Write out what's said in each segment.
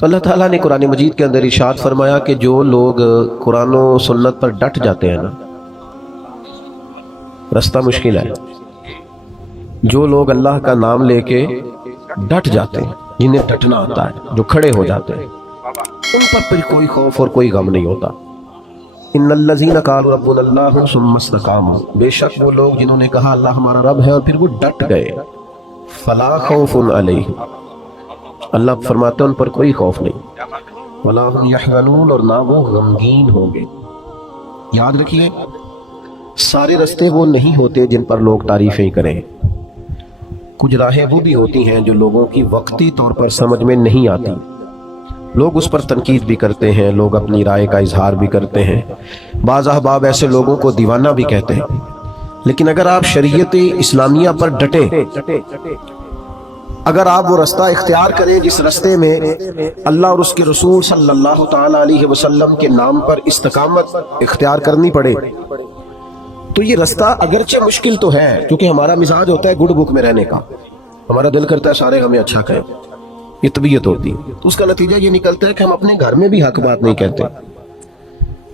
تو اللہ تعالیٰ نے قرآن مجید کے اندر ارشاد فرمایا کہ جو لوگ قرآن و سنت پر ڈٹ جاتے ہیں نا، رستہ مشکل ہے، جو لوگ اللہ کا نام لے کے ڈٹ جاتے ہیں، جنہیں ڈٹنا آتا ہے، جو کھڑے ہو جاتے ہیں، ان پر پھر کوئی خوف اور کوئی غم نہیں ہوتا۔ ان الذین قالوا ربنا اللہ ثم استقاموا، بے شک وہ لوگ جنہوں نے کہا اللہ ہمارا رب ہے اور پھر وہ ڈٹ گئے، فلا خوف علیہم، اللہ فرماتے ہیں ان پر کوئی خوف نہیں، ولا هم یحزنون، اور نہ وہ غمگین ہوں گے۔ یاد رکھیے سارے رستے وہ نہیں ہوتے جن پر لوگ تعریفیں کریں، کچھ راہیں وہ بھی ہوتی ہیں جو لوگوں کی وقتی طور پر سمجھ میں نہیں آتی، لوگ اس پر تنقید بھی کرتے ہیں، لوگ اپنی رائے کا اظہار بھی کرتے ہیں، بعض احباب ایسے لوگوں کو دیوانہ بھی کہتے ہیں۔ لیکن اگر آپ شریعت اسلامیہ پر ڈٹے، اگر آپ وہ رستہ اختیار کریں جس رستے میں اللہ اور اس کے رسول صلی اللہ تعالی علیہ وسلم کے نام پر استقامت اختیار کرنی پڑے، تو یہ رستہ اگرچہ مشکل تو ہے، کیونکہ ہمارا مزاج ہوتا ہے گڈ بک میں رہنے کا، ہمارا دل کرتا ہے سارے ہمیں اچھا کہیں، یہ طبیعت ہوتی ہے، تو اس کا نتیجہ یہ نکلتا ہے کہ ہم اپنے گھر میں بھی حق بات نہیں کہتے،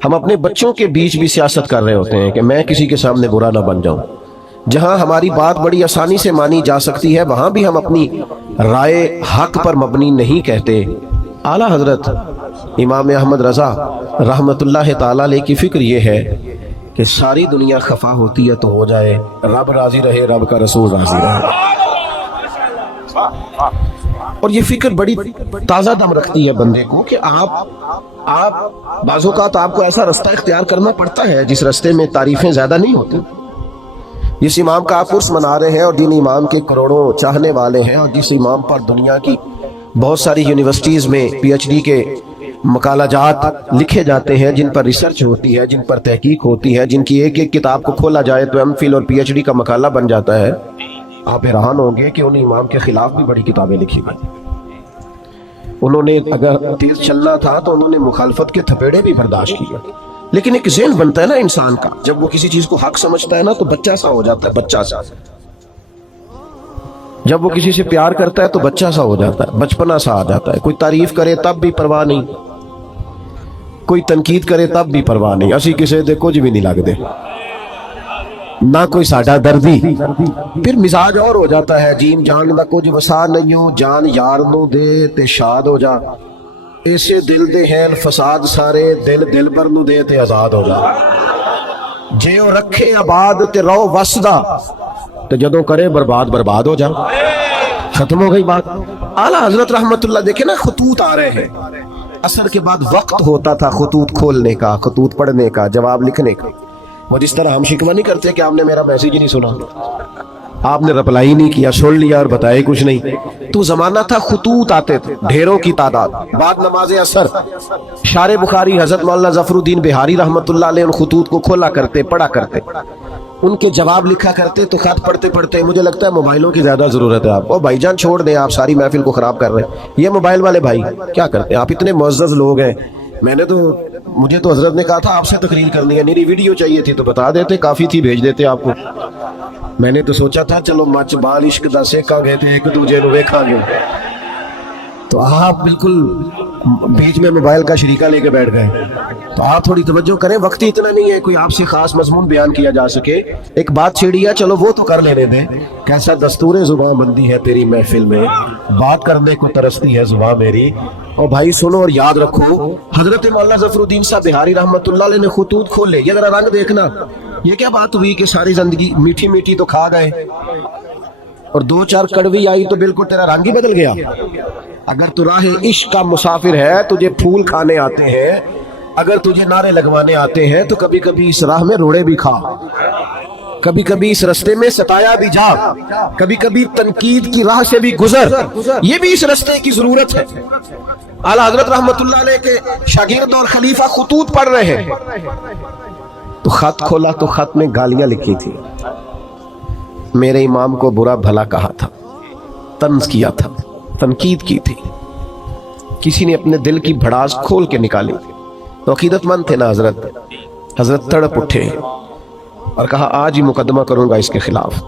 ہم اپنے بچوں کے بیچ بھی سیاست کر رہے ہوتے ہیں کہ میں کسی کے سامنے برا نہ بن جاؤں۔ جہاں ہماری بات بڑی آسانی سے مانی جا سکتی ہے وہاں بھی ہم اپنی رائے حق پر مبنی نہیں کہتے۔ اعلیٰ حضرت امام احمد رضا رحمت اللہ تعالی علیہ کی فکر یہ ہے کہ ساری دنیا خفا ہوتی ہے تو ہو جائے، رب راضی رہے، رب کا رسول راضی رہے، اور یہ فکر بڑی تازہ دم رکھتی ہے بندے کو کہ آپ بعض اوقات آپ کو ایسا رستہ اختیار کرنا پڑتا ہے جس رستے میں تعریفیں زیادہ نہیں ہوتی، جس امام کا آپ عرس منا رہے ہیں اور جن امام کے کروڑوں چاہنے والے ہیں، اور جس امام پر دنیا کی بہت ساری یونیورسٹیز میں پی ایچ ڈی کے مقالہ جات لکھے جاتے ہیں، جن پر ریسرچ ہوتی ہے، جن پر تحقیق ہوتی ہے، جن کی ایک ایک کتاب کو کھولا جائے تو ایم فل اور پی ایچ ڈی کا مقالہ بن جاتا ہے، آپ حیران ہوں گے کہ ان امام کے خلاف بھی بڑی کتابیں لکھی گئی۔ انہوں نے اگر تیز چلنا تھا تو انہوں نے مخالفت کے تھپیڑے بھی برداشت کیے، لیکن ایک ذہن بنتا ہے نا انسان کا، جب وہ کسی چیز کو حق سمجھتا ہے نا تو بچہ سا ہو جاتا ہے، بچہ سا، جب وہ کسی سے پیار کرتا ہے تو بچہ سا ہو جاتا ہے، بچپنا سا آ جاتا ہے، کوئی تعریف کرے تب بھی پرواہ نہیں، کوئی تنقید کرے تب بھی پرواہ نہیں، اسی کسی دے کچھ بھی نہیں لگ دے، نہ کوئی ساڈا دردی، پھر مزاج اور ہو جاتا ہے، جیم جان دا کچھ وسا نہیں ہو، جان یار نو دے تے شاد ہو جا، ایسے دل دے ہیں فساد سارے، دل دل بر نو دے تے آزاد ہو جا، جے او رکھے آباد تے رو وسدا تے جدوں کرے برباد برباد ہو جا، ختم ہو گئی بات۔ اعلیٰ حضرت رحمت اللہ دیکھیں نا، خطوط آ رہے ہیں، عصر کے بعد وقت ہوتا تھا خطوط کھولنے کا، خطوط پڑھنے کا، جواب لکھنے کا، وہ جس طرح ہم شکوہ نہیں کرتے کہ آپ نے میرا میسیج ہی نہیں سنا، آپ نے رپلائی نہیں کیا، سن لیا اور بتائے کچھ نہیں، تو زمانہ تھا خطوط آتے تھے ڈھیروں کی تعداد، بعد نماز عصر شارح بخاری حضرت مولانا ظفر الدین بہاری رحمت اللہ علیہ ان خطوط کو کھولا کرتے، پڑھا کرتے، ان کے جواب لکھا کرتے، تو خط پڑھتے پڑھتے مجھے لگتا ہے موبائلوں کی زیادہ ضرورت ہے آپ کو، بھائی جان چھوڑ دیں، آپ ساری محفل کو خراب کر رہے ہیں، یہ موبائل والے بھائی کیا کرتے ہیں، آپ اتنے معزز لوگ ہیں، مجھے تو حضرت نے کہا تھا آپ سے تقریر کرنی ہے، میری ویڈیو چاہیے تھی تو بتا دیتے، کافی تھی، بھیج دیتے آپ کو، میں نے تو سوچا تھا چلو مچ بال عشق دا سیکھا گئے تھے، ایک دوجے نو ویکھا گے، تو آپ بالکل بیچ میں موبائل کا شریکہ لے کے بیٹھ گئے، تو آپ تھوڑی توجہ کریں، وقت ہی اتنا نہیں ہے کوئی آپ سے خاص مضمون بیان کیا جا سکے، ایک بات چھیڑی ہے چلو وہ تو کر لینے دیں، کیسا دستور زبان بندی ہے تیری محفل میں، بات کرنے کو ترستی ہے زبان میری، اور بھائی سنو اور یاد رکھو، حضرت مولانا ظفر الدین صاحب بہاری رحمت اللہ علیہ نے خطوط کھولے، یہ ذرا رنگ دیکھنا، یہ کیا بات ہوئی کہ ساری زندگی میٹھی میٹھی تو کھا گئے اور دو چار کڑوی آئی تو بالکل تیرا رنگ ہی بدل گیا۔ اگر تو راہ عشق کا مسافر ہے، تجھے پھول کھانے آتے ہیں، اگر تجھے نعرے لگوانے آتے ہیں تو کبھی کبھی اس راہ میں روڑے بھی کھا، کبھی کبھی اس رستے میں ستایا بھی جا، کبھی کبھی تنقید کی راہ سے بھی گزر، یہ بھی اس رستے کی ضرورت ہے۔ اعلیٰ حضرت رحمت اللہ علیہ کے شاگرد اور خلیفہ خطوط پڑھ رہے ہیں، تو خط کھولا تو خط میں گالیاں لکھی تھی، میرے امام کو برا بھلا کہا تھا، طنز کیا تھا، تنقید کی تھی، کسی نے اپنے دل کی بھڑاس کھول کے نکالی، تو عقیدت مند تھے نا حضرت تڑپ اٹھے اور کہا آج ہی مقدمہ کروں گا اس کے خلاف،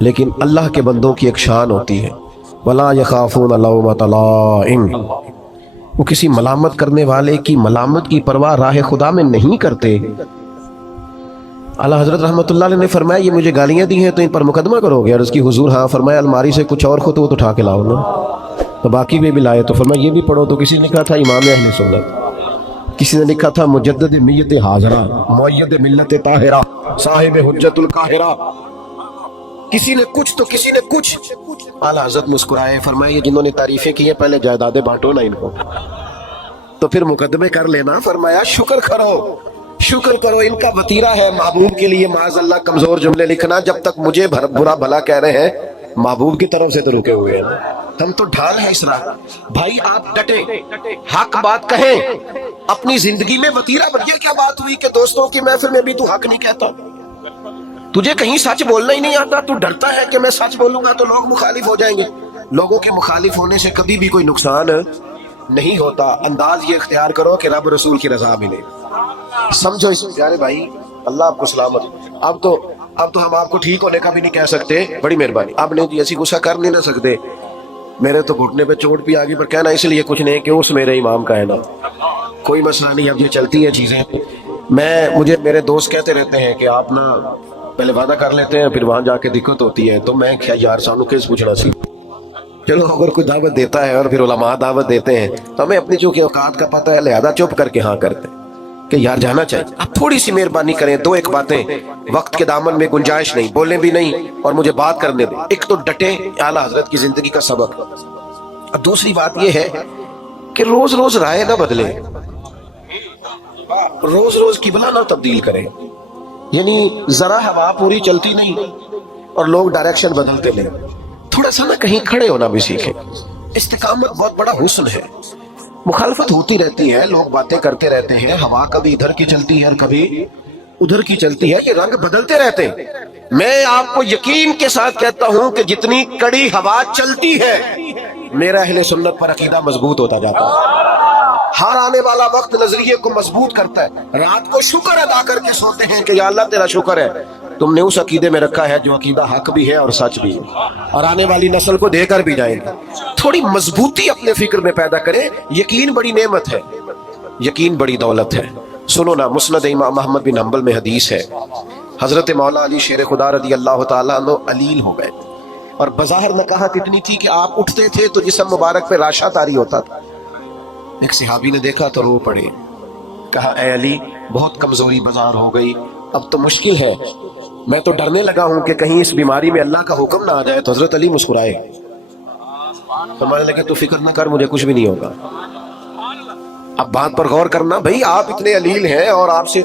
لیکن اللہ کے بندوں کی ایک شان ہوتی ہے، وَلَا يَخَافُونَ لَوْمَةَ لَائِمٍ، وہ کسی ملامت کرنے والے کی ملامت کی پرواہ راہ خدا میں نہیں کرتے۔ اعلیٰ حضرت رحمۃ اللہ علیہ نے فرمایا یہ مجھے گالیاں دی ہیں تو ان پر مقدمہ کرو گے؟ عرض کی حضور ہاں۔ فرمایا الماری سے کچھ اور خطوط اٹھا کے لاؤ نا، تو باقی بھی لائے، تو فرمایا یہ بھی پڑھو۔ تو کسی نے کہا تھا امام اہل سنت، کسی نے لکھا تھا مجدد میت حاضرہ، مؤید ملت طاہرہ، صاحب حجت القاہرہ، کسی نے کچھ تو کسی نے کچھ۔ اعلیٰ حضرت مسکرائے، فرمایا یہ جنہوں نے تعریفیں کی ہیں پہلے جائیدادیں بانٹو نا ان کو، تو پھر مقدمے کر لینا۔ فرمایا شکر کرو، شکر کرو، ان کا وطیرہ ہے محبوب کے لیے معاذ اللہ کمزور جملے لکھنا۔ جب تک مجھے برا بھلا کہہ رہے ہیں، محبوب کی طرف سے تو رکے ہوئے ہیں، ہم تو ڈھال ہیں اس راہ۔ بھائی آپ ڈٹے، حق بات کہیں، اپنی زندگی میں وطیرہ بن۔ یہ کیا بات ہوئی کہ دوستوں کی محفل میں بھی تو حق نہیں کہتا؟ تجھے کہیں سچ بولنا ہی نہیں آتا، تو ڈرتا ہے کہ میں سچ بولوں گا تو لوگ مخالف ہو جائیں گے۔ لوگوں کے مخالف ہونے سے کبھی بھی کوئی نقصان نہیں ہوتا۔ انداز یہ اختیار کرو کہ رب رسول کی رضا ملے۔ سمجھو اس پیارے بھائی، اللہ آپ کو سلامت۔ اب تو ہم آپ کو ٹھیک ہونے کا بھی نہیں کہہ سکتے، بڑی مہربانی۔ آپ نے ایسی غصہ کر نہیں نہ سکتے، میرے تو گھٹنے پہ چوٹ بھی آگئی، پر کہنا اس لیے کچھ نہیں کہ اس میرے امام کا ہے نا، کوئی مسئلہ نہیں۔ اب یہ چلتی ہیں چیزیں۔ مجھے میرے دوست کہتے رہتے ہیں کہ آپ نا پہلے وعدہ کر لیتے ہیں پھر وہاں جا کے دقت ہوتی ہے، تو میں کیا یار سانو کس پوچھنا سی۔ چلو اگر کوئی دعوت دیتا ہے اور پھر علماء دعوت دیتے ہیں تو ہمیں اپنی چونکہ اوقات کا پتہ ہے، لہذا چپ کر کے ہاں کرتے ہیں کہ یار جانا چاہیے۔ آپ تھوڑی سی مہربانی کریں، دو ایک باتیں، وقت کے دامن میں گنجائش نہیں، بولیں بھی نہیں اور مجھے بات کرنے دیں۔ ایک تو ڈٹیں، اعلیٰ حضرت کی زندگی کا سبق۔ اب دوسری بات یہ ہے کہ روز روز رائے نہ بدلیں، روز روز قبلہ نہ تبدیل کریں، یعنی ذرا ہوا پوری چلتی نہیں اور لوگ ڈائریکشن بدلتے لیں۔ تھوڑا سا نہ کہیں کھڑے ہونا بھی سیکھیں۔ استقامت بہت بڑا حسن ہے۔ مخالفت ہوتی رہتی ہے، لوگ باتیں کرتے رہتے ہیں، ہوا کبھی ادھر کی چلتی ہے اور کبھی ادھر کی چلتی ہے، یہ رنگ بدلتے رہتے ہیں۔ میں آپ کو یقین کے ساتھ کہتا ہوں کہ جتنی کڑی ہوا چلتی ہے میرا اہل سنت پر عقیدہ مضبوط ہوتا جاتا ہے۔ ہر آنے والا وقت نظریے کو مضبوط کرتا ہے۔ رات کو شکر ادا کر کے سوتے ہیں کہ یا اللہ تیرا شکر ہے تم نے اس عقیدے میں رکھا ہے جو عقیدہ حق بھی ہے اور سچ بھی ہے، اور آنے والی نسل کو دے کر بھی جائیں گے۔ تھوڑی مضبوطی اپنے فکر میں پیدا کریں۔ یقین بڑی نعمت ہے، یقین بڑی دولت ہے۔ سنو نا، مسند امام احمد بن حنبل میں حدیث ہے، حضرت مولا علی شیر خدا رضی اللہ تعالیٰ عنہ علیل ہو گئے، اور بظاہر نکاحت اتنی تھی کہ آپ اٹھتے تھے تو جسم مبارک پہ راشا طاری ہوتا تھا۔ ایک صحابی نے دیکھا تو رو پڑے، کہا اے علی بہت کمزوری بظاہر ہو گئی، اب تو مشکل ہے، میں تو ڈرنے لگا ہوں کہ کہیں اس بیماری میں اللہ کا حکم نہ آ جائے۔ تو حضرت علی مسکرائے، فرمانے لگے تو فکر نہ کر، مجھے کچھ بھی نہیں ہوگا۔ اب بات پر غور کرنا، بھئی آپ اتنے علیل ہیں اور آپ سے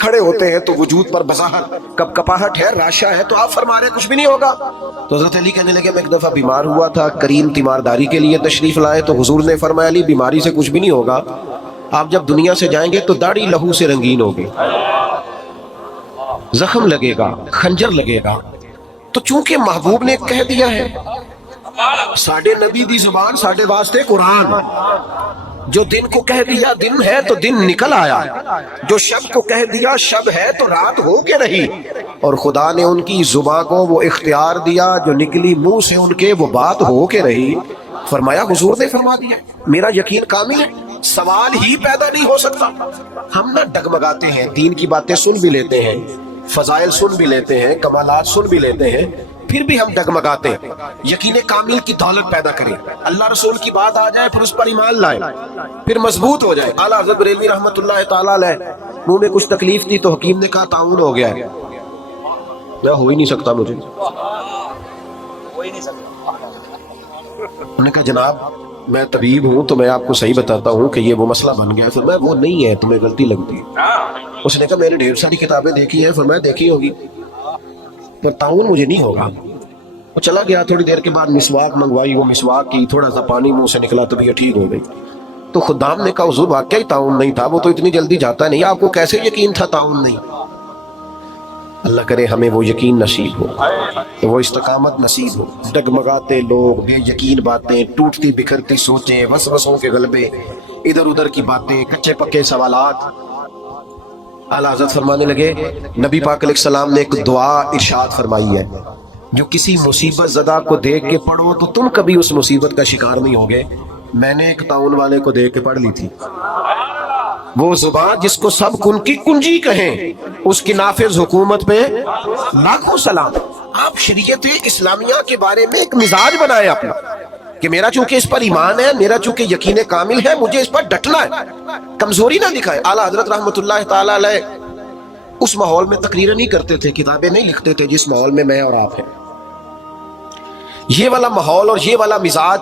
کھڑے ہوتے ہیں تو وجود پر بظاہر کپ کپاہٹ ہے، راشا ہے، تو آپ فرما رہے ہیں کچھ بھی نہیں ہوگا۔ تو حضرت علی کہنے لگے میں ایک دفعہ بیمار ہوا تھا، کریم تیمارداری کے لیے تشریف لائے تو حضور نے فرمایا علی بیماری سے کچھ بھی نہیں ہوگا، آپ جب دنیا سے جائیں گے تو داڑھی لہو سے رنگین ہوگی، زخم لگے گا، خنجر لگے گا۔ تو چونکہ محبوب نے کہہ دیا ہے، ساڈے نبی دی زبان ساڈے واسطے قرآن، جو دن کو کہہ دیا دن ہے تو دن نکل آیا، جو شب کو کہہ دیا شب ہے تو رات ہو کے رہی، اور خدا نے ان کی زبان کو وہ اختیار دیا جو نکلی منہ سے ان کے وہ بات ہو کے رہی۔ فرمایا حضور نے فرما دیا، میرا یقین کامل ہے، سوال ہی پیدا نہیں ہو سکتا۔ ہم نہ ڈگمگاتے ہیں، دین کی باتیں سن بھی لیتے ہیں، فضائل سن بھی لیتے ہیں، کمالات سن بھی لیتے ہیں، پھر بھی ہم ڈگمگاتے ہیں۔ یقین کامل کی دولت پیدا کریں، اللہ رسول کی بات آ جائے پھر اس پر ایمان لائیں، پھر مضبوط ہو جائے۔ اعلیٰ حضرت بریلوی رحمۃ اللہ تعالیٰ علیہ منہ میں کچھ تکلیف تھی تو حکیم نے کہا تعاون ہو گیا ہے، میں ہو ہی نہیں سکتا، مجھے انہوں نے کہا جناب میں طبیب ہوں تو میں آپ کو صحیح بتاتا ہوں کہ یہ وہ مسئلہ بن گیا ہے۔ فرمایا وہ نہیں ہے، تمہیں غلطی لگتی ہے۔ اس نے کہا میں نے ڈھیر ساری کتابیں دیکھی ہیں، فرمایا دیکھی ہوگی پر تعاون مجھے نہیں ہوگا۔ وہ چلا گیا، تھوڑی دیر کے بعد مسواک منگوائی، وہ مسواک کی، تھوڑا سا پانی منہ سے نکلا، طبیعت ٹھیک ہو گئی۔ تو خدام نے کہا حضور واقعی تعاون نہیں تھا، وہ تو اتنی جلدی جاتا نہیں، آپ کو کیسے یقین تھا تعاون نہیں؟ اللہ کرے ہمیں وہ یقین نصیب ہو، وہ استقامت نصیب ہو۔ ڈگمگاتے لوگ، بے یقین باتیں، ٹوٹتی بکھرتی سوچیں، وسوسوں کے غلبے، ادھر ادھر کی باتیں، کچے پکے سوالات۔ اعلیٰ حضرت فرمانے لگے، نبی پاک علیہ السلام نے ایک دعا ارشاد فرمائی ہے، جو کسی مصیبت زدہ کو دیکھ کے پڑھو تو تم کبھی اس مصیبت کا شکار نہیں ہوگے۔ میں نے ایک تعاون والے کو دیکھ کے پڑھ لی تھی، وہ زبان جس کو سب کن کی کنجی کہیں، اس کی نافذ حکومت پہ لاکھوں سلام۔ آپ شریعت اسلامیہ کے بارے میں ایک مزاج بنائے اپنا کہ میرا چونکہ اس پر ایمان ہے، میرا چونکہ یقین کامل ہے، مجھے اس پر ڈٹنا ہے، کمزوری نہ دکھائے۔ اعلیٰ حضرت رحمۃ اللہ تعالی علیہ اس ماحول میں تقریر نہیں کرتے تھے، کتابیں نہیں لکھتے تھے جس ماحول میں میں اور آپ ہیں۔ یہ والا ماحول اور یہ والا مزاج،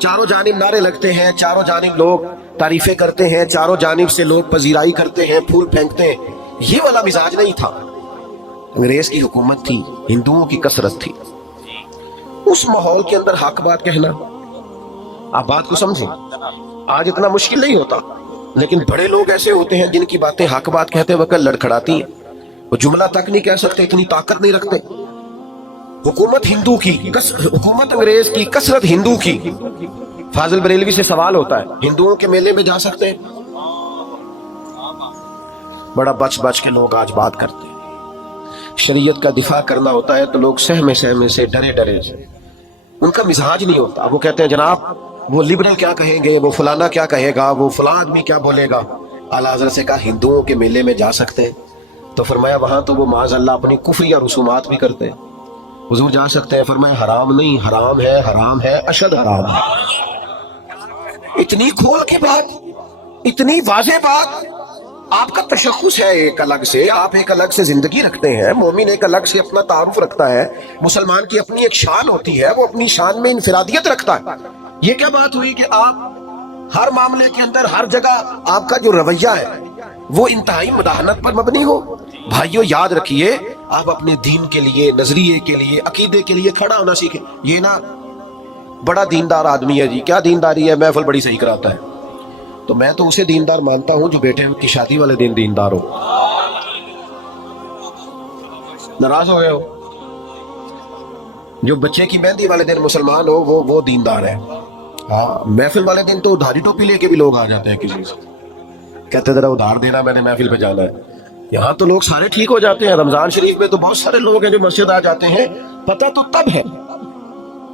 چاروں جانب نعرے لگتے ہیں، چاروں جانب لوگ تعریفیں کرتے ہیں، چاروں جانب سے لوگ پذیرائی کرتے ہیں، پھول پھینکتے ہیں، یہ والا مزاج نہیں تھا۔ انگریز کی حکومت تھی، ہندوؤں کی کثرت تھی، اس ماحول کے اندر حق بات کہنا، آپ بات کو سمجھیں، آج اتنا مشکل نہیں ہوتا، لیکن بڑے لوگ ایسے ہوتے ہیں جن کی باتیں حق بات کہتے وقت لڑکھڑاتی ہیں، وہ جملہ تک نہیں کہہ سکتے، اتنی طاقت نہیں رکھتے۔ حکومت ہندو کی، حکومت انگریز کی، کثرت ہندو کی۔ فاضل بریلوی سے سوال ہوتا ہے، ہندوؤں کے میلے میں جا سکتے ہیں؟ بڑا بچ بچ کے لوگ آج بات کرتے ہیں۔ شریعت کا دفاع کرنا ہوتا ہے تو لوگ سہمے سہمے سے، ڈرے ڈرے سے، ان کا مزاج نہیں ہوتا۔ وہ کہتے ہیں جناب وہ لبرل کیا کہیں گے، وہ فلانا کیا کہے گا، وہ فلاں آدمی کیا بولے گا۔ اعلیٰ حضرت سے کہا ہندوؤں کے میلے میں جا سکتے ہیں؟ تو فرمایا وہاں تو وہ معاذ اللہ اپنی کفری اور رسومات بھی کرتے ہیں۔ حضور جا سکتے ہیں؟ فرمایا حرام نہیں، حرام ہے، حرام ہے، اشد حرام ہے۔ اتنی کھول کے بات، اتنی واضح بات، آپ کا تشخص ہے ایک الگ سے، آپ ایک الگ سے زندگی رکھتے ہیں، مومن ایک الگ سے اپنا تعارف رکھتا ہے، مسلمان کی اپنی ایک شان ہوتی ہے، وہ اپنی شان میں انفرادیت رکھتا ہے۔ یہ کیا بات ہوئی کہ آپ ہر معاملے کے اندر، ہر جگہ آپ کا جو رویہ ہے وہ انتہائی مداحنت پر مبنی ہو؟ بھائیو یاد رکھیے، آپ اپنے دین کے لیے، نظریے کے لیے، عقیدے کے لیے کھڑا ہونا سیکھیں۔ یہ نہ بڑا دیندار آدمی ہے جی، کیا دینداری ہے، محفل بڑی صحیح کراتا ہے، تو میں تو اسے دیندار مانتا ہوں جو بیٹے کی شادی والے دن دیندار ہو۔ ناراض ہو گئے ہو؟ جو بچے کی مہندی والے دن مسلمان ہو وہ دیندار ہے۔ ہاں، محفل والے دن تو ادھاری ٹوپی لے کے بھی لوگ آ جاتے ہیں کسی سے، کہتے ذرا ادھار دینا، میں نے محفل پہ جانا ہے۔ یہاں تو لوگ سارے ٹھیک ہو جاتے ہیں۔ رمضان شریف میں تو بہت سارے لوگ ہیں جو مسجد آ جاتے ہیں، پتہ تو تب ہے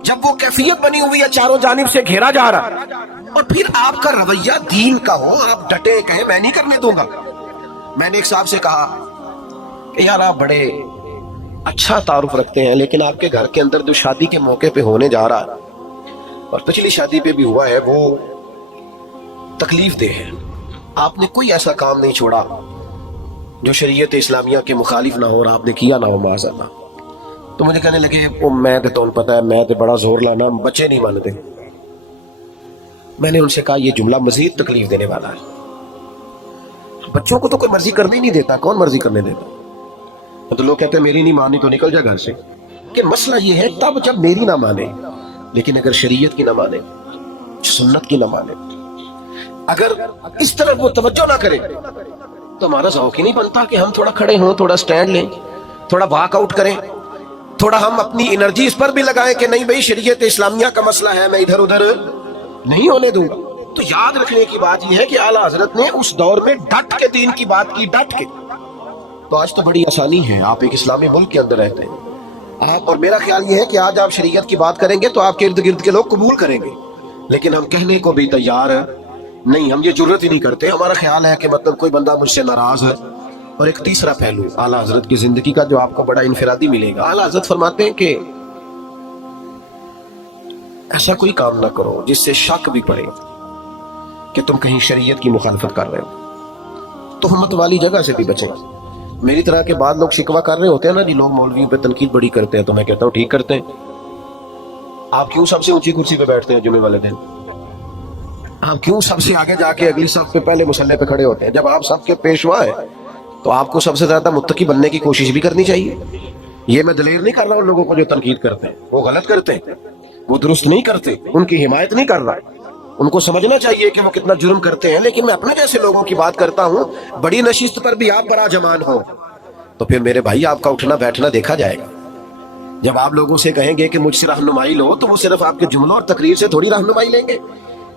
جب وہ کیفیت بنی ہوئی ہے، چاروں جانب سے گھیرا جا رہا ہے، اور پھر آپ کا رویہ دین کا ہو، آپ ڈٹے کہیں میں نہیں کرنے دوں گا۔ میں نے ایک صاحب سے کہا کہ یار آپ بڑے اچھا تعارف رکھتے ہیں، لیکن آپ کے گھر کے اندر جو شادی کے موقع پہ ہونے جا رہا ہے اور پچھلی شادی پہ بھی ہوا ہے وہ تکلیف دہ ہے، آپ نے کوئی ایسا کام نہیں چھوڑا جو شریعت اسلامیہ کے مخالف نہ ہو اور آپ نے کیا نہ ہو معاذ اللہ۔ تو مجھے کہنے لگے میں تو پتہ ہے، میں تو بڑا زور لانا، بچے نہیں مانتے۔ میں نے ان سے کہا یہ جملہ مزید تکلیف دینے والا ہے، بچوں کو تو کوئی مرضی کرنے نہیں دیتا، کون مرضی کرنے دیتا؟ تو لوگ کہتے ہیں میری نہیں مانی تو نکل جا گھر سے، کہ مسئلہ یہ ہے تب جب میری نہ مانے، لیکن اگر شریعت کی نہ مانے، سنت کی نہ مانے، اگر اس طرح وہ توجہ نہ کرے تو ہمارا ذوق ہی نہیں بنتا کہ ہم تھوڑا کھڑے ہوں، تھوڑا سٹینڈ لیں، تھوڑا واک آؤٹ کریں، تھوڑا ہم اپنی انرجی اس پر بھی لگائیں کہ نہیں بھئی شریعت اسلامیہ کا مسئلہ ہے، میں ادھر ادھر نہیں ہونے دوں گا۔ تو یاد رکھنے کی بات یہ ہے کہ اعلیٰ حضرت نے اس دور میں ڈٹ کے دین کی بات کی، ڈٹ کے۔ تو آج تو بڑی آسانی ہے، آپ ایک اسلامی ملک کے اندر رہتے ہیں آپ، اور میرا خیال یہ ہے کہ آج آپ شریعت کی بات کریں گے تو آپ کے ارد گرد کے لوگ قبول کریں گے، لیکن ہم کہنے کو بھی تیار نہیں، ہم یہ جرت ہی نہیں کرتے۔ ہمارا خیال ہے کہ مطلب کوئی بندہ مجھ سے ناراض ہے۔ اور ایک تیسرا پہلو اعلیٰ حضرت کی زندگی کا جو آپ کو بڑا انفرادی ملے گا، اعلیٰ حضرت فرماتے ہیں کہ ایسا کوئی کام نہ کرو جس سے شک بھی پڑے کہ تم کہیں شریعت کی مخالفت کر رہے ہو، تہمت والی جگہ سے بھی بچیں۔ میری طرح کے بعد لوگ شکوہ کر رہے ہوتے ہیں نا جی، لوگ مولویوں پہ تنقید بڑی کرتے ہیں، تو میں کہتا ہوں ٹھیک کرتے ہیں۔ آپ کیوں سب سے اونچی کرسی پہ بیٹھتے ہیں جمعے والے دن؟ آپ کیوں سب سے آگے جا کے اگلی صف پہ پہلے مصلی پہ کھڑے ہوتے ہیں؟ جب آپ سب کے پیشوا ہیں تو آپ کو سب سے زیادہ متقی بننے کی کوشش بھی کرنی چاہیے۔ یہ میں دلیر نہیں کر رہا ان لوگوں کو جو تنقید کرتے ہیں، وہ غلط کرتے ہیں، وہ درست نہیں کرتے، ان کی حمایت نہیں کر رہا، ان کو سمجھنا چاہیے کہ وہ کتنا جرم کرتے ہیں، لیکن میں اپنے جیسے لوگوں کی بات کرتا ہوں۔ بڑی نشست پر بھی آپ براجمان ہو تو پھر میرے بھائی آپ کا اٹھنا بیٹھنا دیکھا جائے گا۔ جب آپ لوگوں سے کہیں گے کہ مجھ سے رہنمائی لو تو وہ صرف آپ کے جملوں اور تقریر سے تھوڑی رہنمائی لیں گے،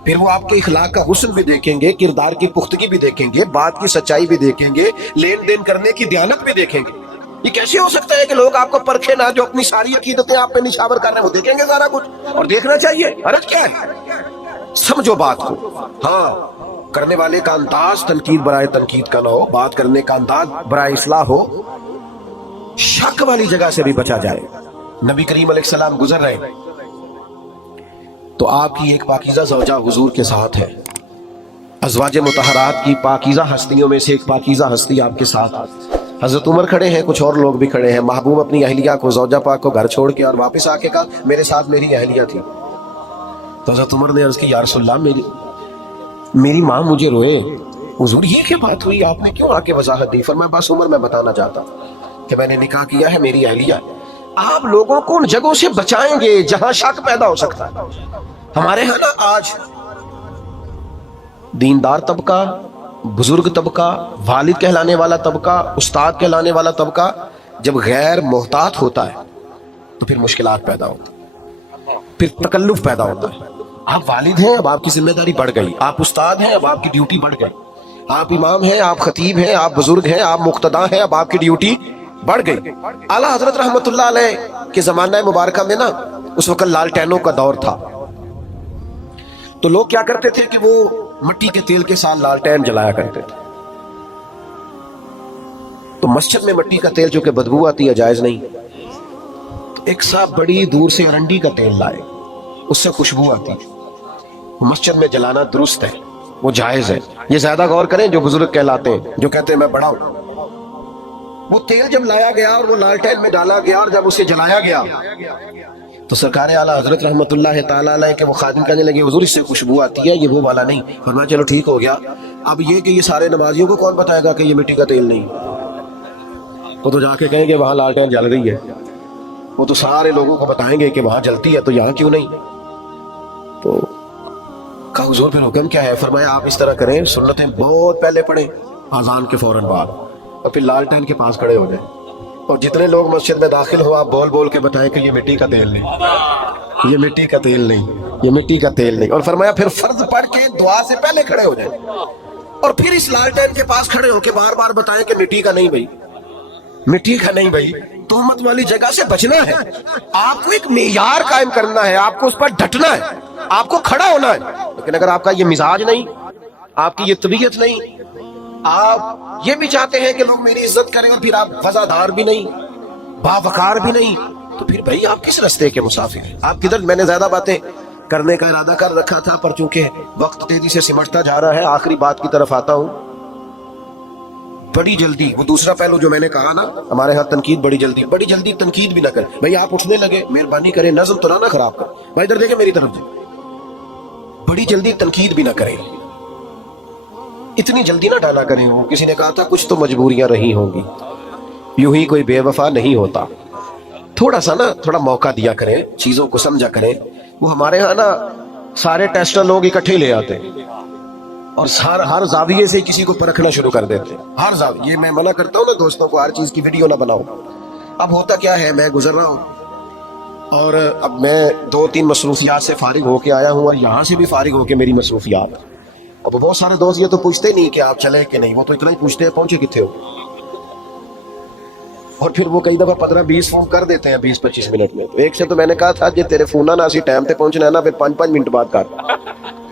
پھر وہ آپ کے اخلاق کا حسن بھی دیکھیں گے، کردار کی پختگی بھی دیکھیں گے، بات کی سچائی بھی دیکھیں گے، لین دین کرنے کی دیانت بھی دیکھیں گے۔ یہ کیسے ہو سکتا ہے کہ لوگ آپ کو پرکھے نہ، جو اپنی ساری عقیدتیں آپ پہ نشاور کر رہے ہیں وہ دیکھیں گے سارا کچھ، اور دیکھنا چاہیے، حرج کیا ہے؟ سمجھو بات کو. ہاں کرنے والے کا انداز تنقید برائے تنقید کا نہ ہو, بات کرنے کا انداز برائے اصلاح ہو, شک والی جگہ سے بھی بچا جائے. نبی کریم علیہ السلام گزر رہے تو آپ کی ایک پاکیزہ زوجہ حضور کے ساتھ ہے. ازواج مطہرات کی پاکیزہ ہستیوں میں سے ایک پاکیزہ ہستی آپ کے ساتھ. حضرت عمر کھڑے ہیں, کچھ اور لوگ بھی کھڑے ہیں. محبوب اپنی اہلیہ کو, زوجہ پاک کو گھر چھوڑ کے اور واپس آ کے کہا میرے ساتھ میری اہلیہ تھی. تو حضرت عمر نے عرض کی یا رسول اللہ میری ماں مجھے روئے. حضور یہ کیا بات ہوئی, آپ نے کیوں آ کے وضاحت دی؟ فرمایا بس عمر میں بتانا چاہتا کہ میں نے نکاح کیا ہے, میری اہلیہ. آپ لوگوں کو ان جگہوں سے بچائیں گے جہاں شک پیدا ہو سکتا ہے. ہمارے ہاں نا آج دیندار طبقہ, بزرگ طبقہ, والد کہلانے والا طبقہ, استاد کہلانے والا طبقہ جب غیر محتاط ہوتا ہے تو پھر مشکلات پیدا ہوتی ہیں, پھر تکلف پیدا ہوتا ہے. آپ والد ہیں, اب آپ کی ذمہ داری بڑھ گئی. آپ استاد ہیں, اب آپ کی ڈیوٹی بڑھ گئی. آپ امام ہیں, آپ خطیب ہیں, آپ بزرگ ہیں, آپ مقتدی ہیں, اب آپ کی ڈیوٹی بڑھ گئی. اعلیٰ حضرت رحمت اللہ علیہ کے زمانہ مبارکہ میں نا اس وقت لالٹینوں کا دور تھا. تو لوگ کیا کرتے تھے کہ وہ مٹی کے تیل کے ساتھ لالٹین جلایا کرتے تھے. تو مسجد میں مٹی کا تیل جو کہ بدبو آتی ہے جائز نہیں. ایک صاحب بڑی دور سے ارنڈی کا تیل لائے, اس سے خوشبو آتی. مسجد میں جلانا درست ہے, وہ جائز ہے. یہ زیادہ غور کریں جو بزرگ کہلاتے ہیں, جو کہتے ہیں میں بڑا ہوں. وہ تیل جب لایا گیا اور وہ لالٹین میں ڈالا گیا اور جب اسے جلایا گیا تو سرکار اعلیٰ حضرت رحمت اللہ تعالیٰ علیہ کے وہ خادم کہنے لگے حضور اس سے خوشبو آتی ہے, یہ وہ والا نہیں. فرمایا چلو ٹھیک ہو گیا. اب یہ کہ یہ سارے نمازیوں کو کون بتائے گا کہ یہ مٹی کا تیل نہیں؟ وہ تو جا کے کہیں گے وہاں لالٹین جل رہی ہے. وہ تو سارے لوگوں کو بتائیں گے کہ وہاں جلتی ہے تو یہاں کیوں نہیں. تو کہا حضور پھر حکم کیا ہے؟ فرمایا آپ اس طرح کریں, سنتیں بہت پہلے پڑھیں اذان کے فوراً بعد, اور پھر لالٹین کے پاس کھڑے ہو جائیں, اور جتنے لوگ مسجد میں داخل ہو آپ بول بول کے بتائیں کہ یہ مٹی کا تیل نہیں, یہ مٹی کا تیل نہیں, یہ مٹی کا تیل نہیں. اور فرمایا پھر فرض پڑھ کے دعا سے پہلے کھڑے ہو جائیں اور پھر اس لالٹین کے پاس کھڑے ہو کے بار بار بتائیں کہ مٹی کا نہیں بھائی, مٹی کا نہیں بھائی. تہمت والی جگہ سے بچنا ہے. آپ کو ایک معیار قائم کرنا ہے, آپ کو اس پر ڈٹنا ہے, آپ کو کھڑا ہونا ہے. لیکن اگر آپ کا یہ مزاج نہیں, آپ کی یہ طبیعت نہیں, آپ یہ بھی چاہتے ہیں کہ لوگ میری عزت کریں اور پھر آپ وفادار بھی نہیں, باوقار بھی نہیں, تو پھر بھائی آپ کس رستے کے مسافر ہیں؟ آپ کدھر؟ میں نے زیادہ باتیں کرنے کا ارادہ کر رکھا تھا پر چونکہ وقت تیزی سے سمٹتا جا رہا ہے آخری بات کی طرف آتا ہوں. بڑی جلدی, وہ دوسرا پہلو جو میں نے کہا نا, ہمارے ہاں تنقید بڑی جلدی تنقید بھی نہ کریں. بھائی آپ اٹھنے لگے, مہربانی کریں نظم تو نہ خراب کریں. بھائی ادھر دیکھیں میری طرف, بڑی جلدی تنقید بھی نہ کریں, اتنی جلدی نہ ڈالا کریں. ہو کسی نے کہا تھا کچھ تو مجبوریاں رہی ہوں گی, یوں ہی کوئی بے وفا نہیں ہوتا. تھوڑا موقع دیا کریں, چیزوں کو سمجھا کریں. وہ ہمارے ہاں نا سارے ٹیسٹر لوگ اکٹھے لے آتے اور ہر زاویے سے کسی کو پرکھنا شروع کر دیتے. ہر زاویے, میں منع کرتا ہوں نا دوستوں کو ہر چیز کی ویڈیو نہ بناؤ. اب ہوتا کیا ہے, میں گزر رہا ہوں اور اب میں 2-3 مصروفیات سے فارغ ہو کے آیا ہوں اور یہاں سے بھی فارغ ہو کے میری مصروفیات. اب بہت سارے دوست یہ تو پوچھتے نہیں کہ آپ چلے کہ نہیں, وہ تو اتنا ہی پوچھتے ہیں پہنچے کتنے ہو. اور پھر وہ کئی دفعہ 15-20 فون کر دیتے ہیں 20-25 منٹ میں. ایک سے تو میں نے کہا تھا جی تیرے فون نہ اسی ٹائم پہ پہنچنا ہے نا, پھر 5-5 منٹ بعد کر,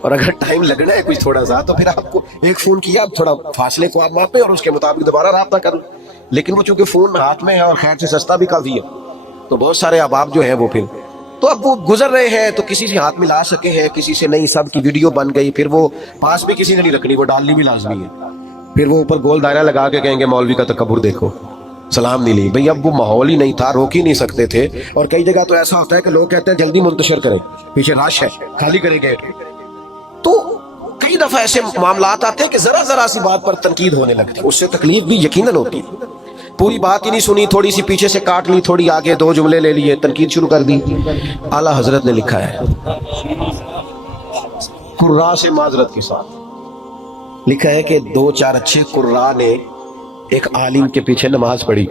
اور اگر ٹائم لگنا ہے کچھ تھوڑا سا تو پھر آپ کو ایک فون کیا, آپ تھوڑا فاصلے کو آپ ماپیں اور اس کے مطابق دوبارہ رابطہ کریں. لیکن وہ چونکہ فون ہاتھ میں ہے اور خیر سے سستا بھی کافی ہے, تو بہت سارے احباب جو ہیں وہ پھر تو اب وہ گزر رہے ہیں تو کسی سے ہاتھ ملا سکے ہیں, کسی سے نہیں, سب کی ویڈیو بن گئی. پھر وہ پاس بھی کسی نے نہیں رکھنی, وہ ڈالنی بھی لازمی ہے. پھر وہ اوپر گول دائرہ لگا کے کہیں گے مولوی کا تکبر دیکھو, سلام نہیں لی. بھئی اب وہ ماحول ہی نہیں تھا, روک ہی نہیں سکتے تھے. اور کئی جگہ تو ایسا ہوتا ہے کہ لوگ کہتے ہیں جلدی منتشر کریں, پیچھے رش ہے, خالی کریں گیٹ. تو کئی دفعہ ایسے معاملات آتے ہیں کہ ذرا سی بات پر تنقید ہونے لگتی, اس سے تکلیف بھی یقیناً ہوتی. پوری بات ہی نہیں سنی, تھوڑی سی پیچھے سے کاٹ لی, تھوڑی آگے 2 جملے لے لیے, تنقید شروع کر دی. اعلیٰ حضرت نے لکھا ہے قراء سے معذرت کے ساتھ لکھا ہے کہ 2-4 اچھے قراء نے ایک عالم کے پیچھے نماز پڑھی,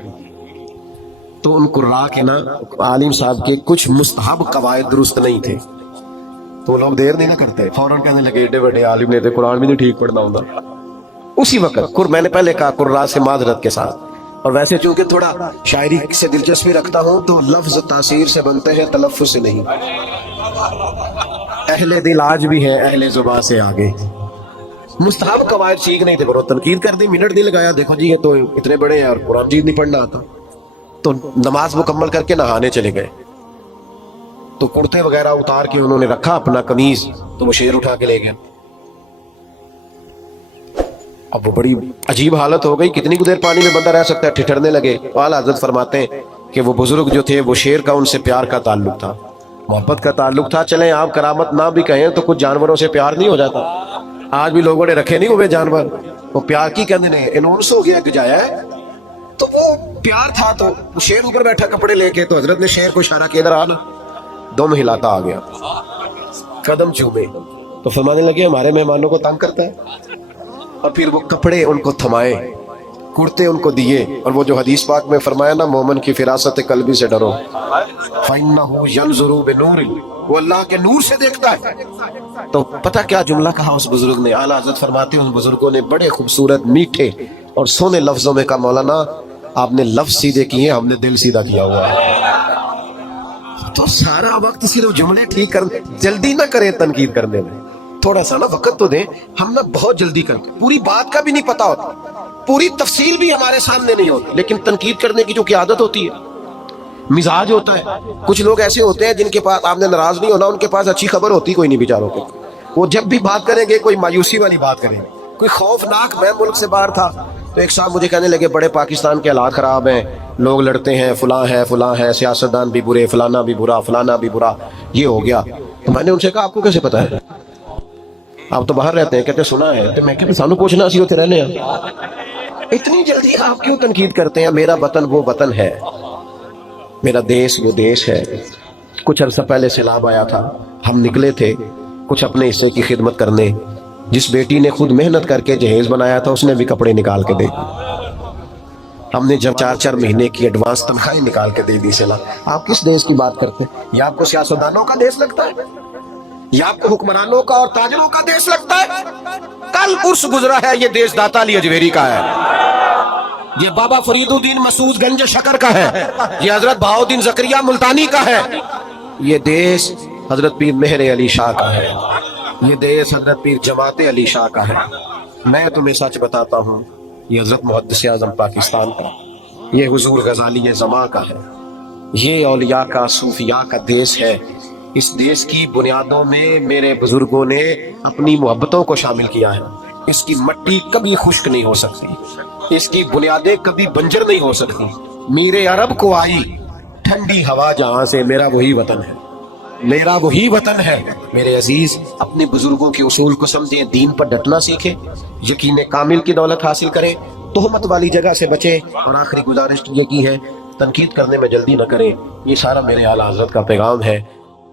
تو ان قراء کے نا عالم صاحب کے کچھ مستحب قواعد درست نہیں تھے. تو لوگ دیر نہیں نہ کرتے, فوراً کہنے لگے ایڈے بڑے عالم نے تھے, قرآن بھی نہیں ٹھیک پڑھنا ہوتا. اسی وقت میں نے پہلے کہا قراء سے معذرت کے ساتھ. اور ویسے چونکہ تھوڑا شاعری سے دلچسپی رکھتا ہوں تو لفظ تاثیر سے بنتے ہیں, تلفظ سے نہیں. اہل دل آج بھی ہے اہل زباں سے آگے. مستحب قواعد سیکھ نہیں تھے پر وہ تنقید کر دی, منٹ نہیں لگایا, دیکھو جی یہ تو اتنے بڑے ہیں اور قرآن مجید نہیں پڑھنا آتا. تو نماز مکمل کر کے نہانے چلے گئے, تو کرتے وغیرہ اتار کے انہوں نے رکھا اپنا قمیض, تو وہ شیر اٹھا کے لے گئے. اب وہ بڑی عجیب حالت ہو گئی, کتنی دیر پانی میں بندہ رہ سکتا ہے, ٹھٹھرنے لگے. اعلیٰ حضرت فرماتے ہیں کہ وہ بزرگ جو تھے وہ شیر کا ان سے پیار کا تعلق تھا, محبت کا تعلق تھا. چلیں آپ کرامت نہ بھی کہیں تو کچھ جانوروں سے پیار نہیں ہو جاتا. آج بھی لوگوں نے رکھے نہیں ہوئے جانور, وہ پیار کی کہنے نے انہونس ہو گیا کہ جایا ہے, تو وہ پیار تھا. تو شیر اوپر بیٹھا کپڑے لے کے, تو حضرت نے شیر کو اشارہ کیا, ادھر آنا. دم ہلاتا آ گیا, قدم چومے, تو فرمانے لگے ہمارے مہمانوں کو تنگ کرتا ہے. اور پھر وہ کپڑے ان کو تھمائے, کرتے ان کو دیے, اور وہ جو حدیث پاک میں فرمایا نا, مومن کی فراست قلبی سے ڈرو, فَإِنَّهُ يَنْظُرُ بِنُورٍ, وہ اللہ کے نور سے دیکھتا ہے. تو پتہ کیا جملہ کہا اس بزرگ نے. اعلیٰ حضرت فرماتے ہیں ان بزرگوں نے بڑے خوبصورت میٹھے اور سونے لفظوں میں کہا, مولانا آپ نے لفظ سیدھے کیے, ہم نے دل سیدھا کیا ہوا ہے. تو سارا وقت صرف جملے ٹھیک کرنے, جلدی نہ کریں تنقید کرنے میں, تھوڑا سا نا وقت تو دیں. ہم نا بہت جلدی کرتے, پوری بات کا بھی نہیں پتا ہوتا, پوری تفصیل بھی ہمارے سامنے نہیں ہوتی, لیکن تنقید کرنے کی جو کی عادت ہوتی ہے, مزاج ہوتا ہے. کچھ لوگ ایسے ہوتے ہیں جن کے پاس آپ نے ناراض نہیں ہونا, ان کے پاس اچھی خبر ہوتی کوئی نہیں بیچاروں کو. وہ جب بھی بات کریں گے کوئی مایوسی والی بات کریں گے, کوئی خوفناک. میں ملک سے باہر تھا تو ایک صاحب مجھے کہنے لگے بڑے پاکستان کے حالات خراب ہیں, لوگ لڑتے ہیں, فلاں ہے, سیاستدان بھی برے, فلانا بھی برا, فلانا بھی برا, یہ ہو گیا. تو میں نے ان سے کہا آپ کو کیسے پتا ہے, آپ تو باہر رہتے ہیں. کہتے سنا ہے. تو میں کہ سانو پوچھنا سی ہوتے رہنے ہیں, اتنی جلدی آپ کیوں تنقید کرتے ہیں. میرا وطن وہ وطن ہے, میرا دیش وہ دیش ہے. کچھ عرصہ پہلے سیلاب آیا تھا, ہم نکلے تھے کچھ اپنے حصے کی خدمت کرنے. جس بیٹی نے خود محنت کر کے جہیز بنایا تھا, اس نے بھی کپڑے نکال کے دے دی. ہم نے جب 4 مہینے کی ایڈوانس تنخواہیں نکال کے دے دی. آپ کس دیش کی بات کرتے ہیں؟ یا آپ کو سیاستدانوں کا دیش لگتا ہے, یا آپ کو حکمرانوں کا اور تاجروں کا دیش لگتا ہے؟ کل عرس گزرا ہے, یہ دیش داتا علی اجویری کا ہے, یہ بابا فرید الدین مسعود گنج شکر کا ہے, یہ حضرت بہاؤالدین زکریا ملتانی کا ہے, یہ دیش حضرت پیر مہر علی شاہ کا ہے, یہ دیش حضرت پیر جماعت علی شاہ کا ہے. میں تمہیں سچ بتاتا ہوں, یہ حضرت محدث اعظم پاکستان کا, یہ حضور غزالی زماں کا ہے, یہ اولیاء کا صوفیاء کا دیش ہے. اس دیش کی بنیادوں میں میرے بزرگوں نے اپنی محبتوں کو شامل کیا ہے. اس کی مٹی کبھی خشک نہیں ہو سکتی, اس کی بنیادیں کبھی بنجر نہیں ہو سکتی. میرے عرب کو آئی ٹھنڈی ہوا جہاں سے, میرا وہی وطن ہے, میرا وہی وطن ہے. میرے عزیز, اپنے بزرگوں کے اصول کو سمجھیں, دین پر ڈٹنا سیکھیں, یقین کامل کی دولت حاصل کریں, تہمت والی جگہ سے بچیں. اور آخری گزارش یہ کی ہے, تنقید کرنے میں جلدی نہ کریں. یہ سارا میرے اعلیٰ حضرت کا پیغام ہے.